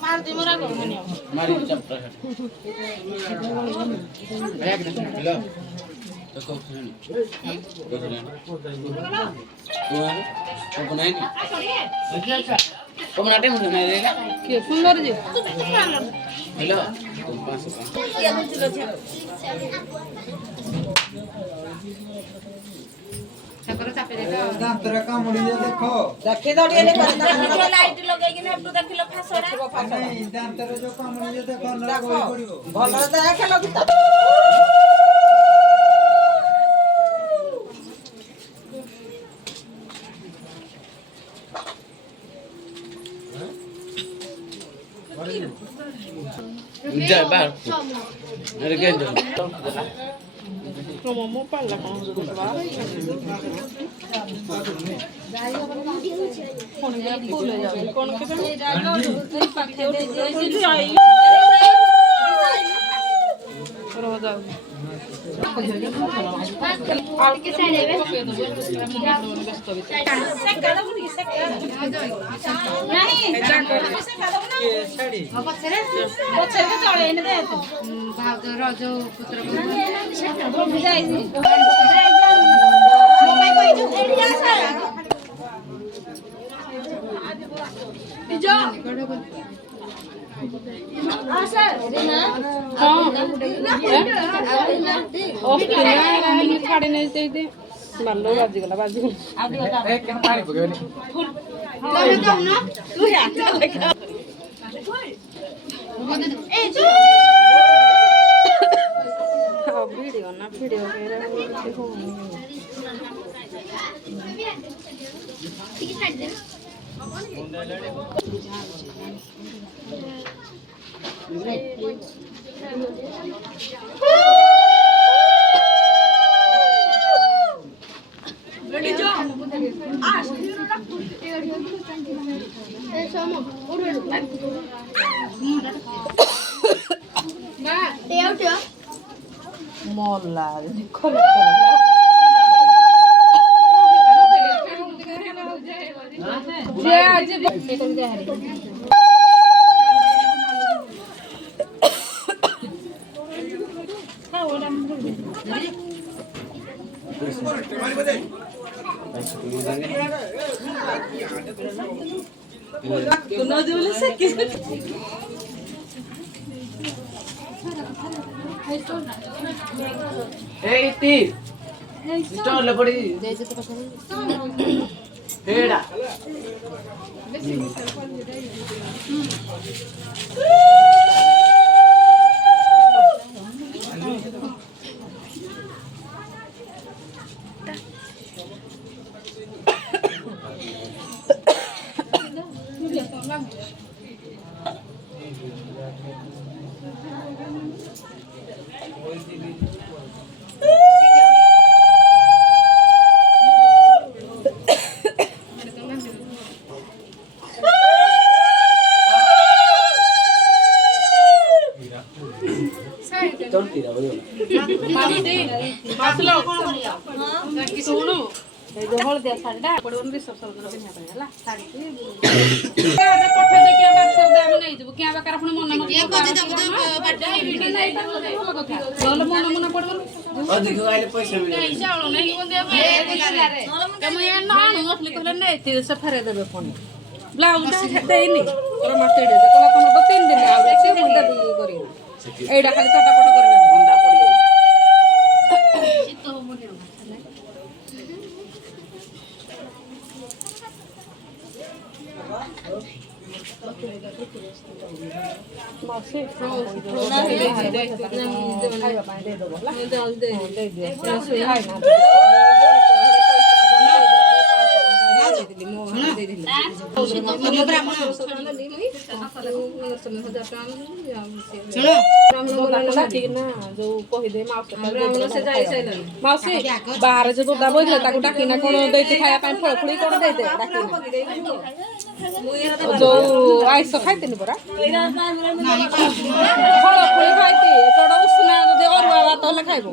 मार दे मोरा को धनिया मारी चपटा है एक दिन हेलो तो को सुन तो नहीं अच्छा को बनाते मुझे नहीं देगा के सुंदर जी हेलो तुम पास सकरा चापे देखो दांतर का मुड़ी देखो देखि दो टिके कर लाइट लगै कि नेटु देखिलो फासरा नहीं दांतर जो का मुड़ी देखो ना गोई पड़िबो भल देख लगिता जा बाहर अरे के दो como mo palla con lo que va con ya pulo ya con que paquete de ahí pero da al que se debe नहीं छड़ी पछरे चले ने दे भाउज रज पुत्र बुझाई मोबाइल कोइ जो एडी आसा बिजो आसा रेना हां ऑफ किना हम छाड़े नहीं चाहिए मारलो बाजी गला एक के पानी पकेबे तमे जाऊ ना तू हाथ लगा ए जो वीडियो ना वीडियो मेरा देखो ठीक साइड दे रेडी जो आज ए सोमो उड़ ना टेव टेव मोला देखो जे आज कर दे हरी हां ओरा तो ना देले से कि ए इति स्टॉल ले पड़ी दे जे तो पकड़ हेडा चलती रहो मासलो कोन करिया हां सुनो ए जो हल दे साडा पड़वन रि सब सब पिन्हा पे हला साडी के आडा पठा दे के बात सब दे हम नहीं जब के बाकार अपन मन मन के कजे जब बड्डे वीडियो नहीं तो मन मन पड़वन अधिक आइले पैसा मिले नहीं चावल नहीं कोन दे के मैं ना असली कहले नहीं ती से फेरे देबे फोन ब्लाउज देनी और मस्ते दे कला तोन तो 3 दिन आ से मुंडा भी करी एडा खाली चटापट करना ठंडा पड़ गई शीत हो मने मासे ना दे खाଇବା ପାଇଁ ଦେଇ ଦବ ହେଲା ଦେଇ ଦିଅ ସେ ହାଇ ନା ଦେଇଥିଲି ମୋ ହାତ ଦେଇଥିଲି ମୋ ବ୍ରାହ୍ମଣ ନେଲି ମାଉସୀ ବାହାରେ ଯୋଉ ଦୋଦା ବଇଥିଲା ତାକୁ ଡାକିନା କଣ ଦେଇଛି ଖାଇବା ପାଇଁ ଫଳ ଫୁଳି କଣ ଦେଇଦେ ଯୋଉ ଆଇଁଷ ଖାଇଥିଲି ପରା ଫଳ ଫୁଳି ଖାଇଛି କଣ ଉଷୁନା ଯଦି ଅରୁଆ ଭାତ ହେଲେ ଖାଇବ